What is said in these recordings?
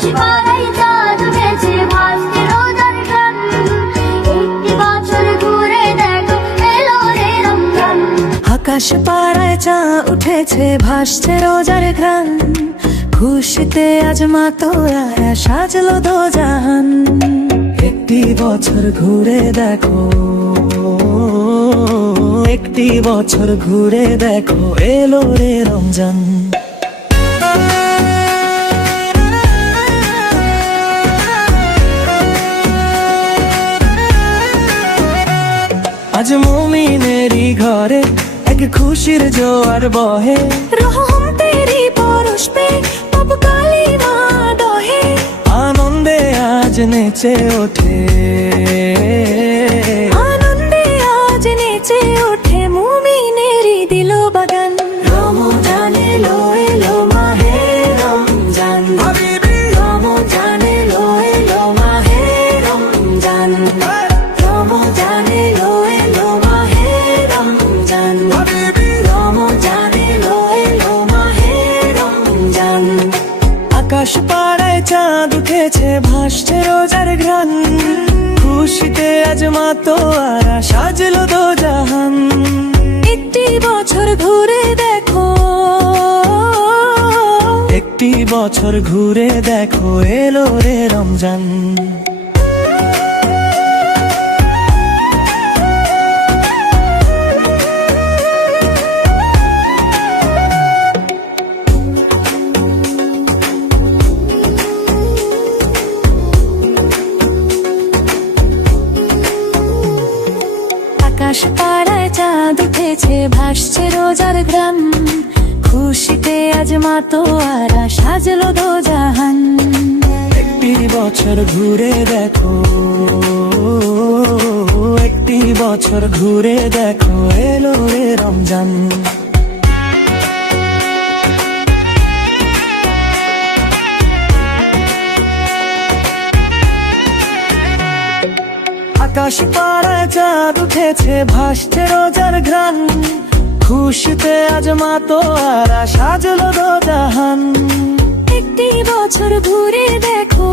আকাশ পাড়ায় চাঁদ উঠেছে ভাসছে রোজার ঘ্রাণ। একটি বছর ঘুরে দেখো এলো রে রমজান। আকাশ পাড়ায় চাঁদ উঠেছে ভাসছে রোজার ঘ্রাণ। খুশিতে আজ মাতোয়া সাজলো দোজাহান। একটি বছর ঘুরে দেখো, একটি বছর ঘুরে দেখো এলো রে রমজান। আজ মুমিনেরই ঘরে এক খুশির জোয়ার বহে। রহম তেরি পরশ পে পাপ কালিমা দহে। আনন্দে আজ নেচে ওঠে, আনন্দে আজ নেচে ওঠে মুমিনেরই দিল বাগান। রমজান এলো এলো মাহে রমজান, রমজান এলো এলো মাহে রমজান, রমজান এলো এলো মাহে রমজান, রমজান এলো এলো মাহে রমজান। আকাশ পাড়ায় চাঁদ উঠেছে ভাসছে রোজার ঘ্রাণ। খুশিতে আজ মাতোয়ারা সাজলো দোজাহান। একটি বছর ঘুরে দেখো, একটি বছর ঘুরে দেখো এলো রে রমজান। আকাশ পাড়ায় চাঁদ উঠেছে ভাসছে রোজার ঘ্রাণ। খুশিতে আজ মাতোয়ারা সাজলো দোজাহান। একটি বছর ঘুরে দেখো, একটি বছর ঘুরে দেখো এলো রে রমজান। আকাশ পাড়ায় চাঁদ উঠেছে ভাসছে রোজার ঘ্রাণ। খুশিতে আজ মাতোয়ারা সাজলো দোজাহান। একটি বছর ঘুরে দেখো,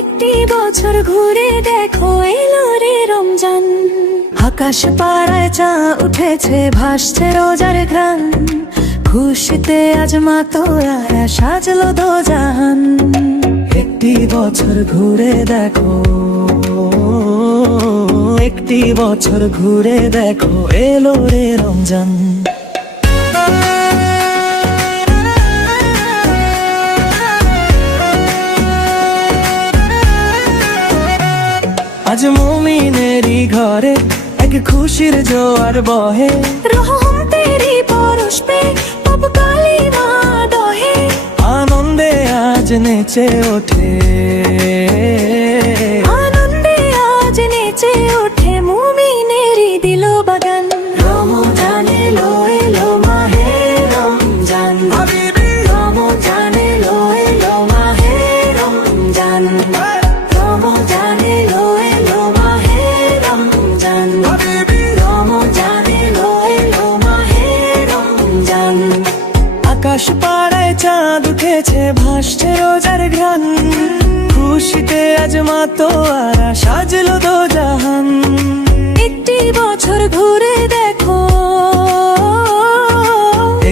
একটি বছর ঘুরে দেখো এলো রে রমজান। আকাশ পাড়ায় চাঁদ উঠেছে ভাসছে রোজার ঘ্রাণ। খুশিতে আজ মাতোয়ারা সাজলো দোজাহান। একটি বছর ঘুরে দেখো, একটি বছর ঘুরে দেখো এলো রে রমজান। আজ মুমিনেরই ঘরে এক খুশির জোয়ার বহে। রহম তেরি পরশ পে পাপ কালিমা দহে। আনন্দে আজ নেচে ওঠে, আনন্দে আজ নেচে ওঠে মুমিনেরই দিল বাগান। রমজান এলো এলো মাহে রমজান, রমজান এলো এলো মাহে রমজান, রমজান এলো এলো মাহে রমজান, রমজান এলো এলো মাহে রমজান। আকাশ পাড়ায় চাঁদ উঠেছে ভাসছে রোজার ঘ্রাণ। খুশিতে আজ মাতোয়ারা সাজলো দোজাহান। একটি বছর ঘুরে দেখো,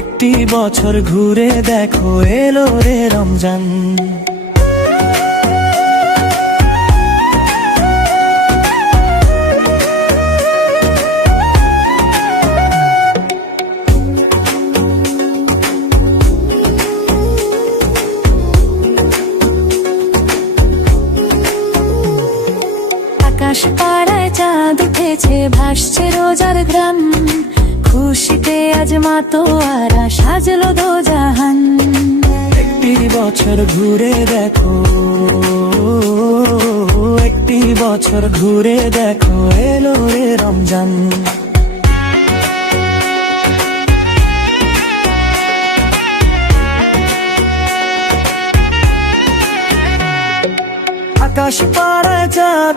একটি বছর ঘুরে দেখো এলো রে রমজান। আকাশ পাড়ায় চাঁদ উঠেছে ভাসছে রোজার ঘ্রাণ। খুশিতে আজ মাতোয়ারা সাজলো দোজাহান। একটি বছর ঘুরে দেখো, একটি বছর ঘুরে দেখো এলো রে রমজান। আকাশ পাড়ায় চাঁদ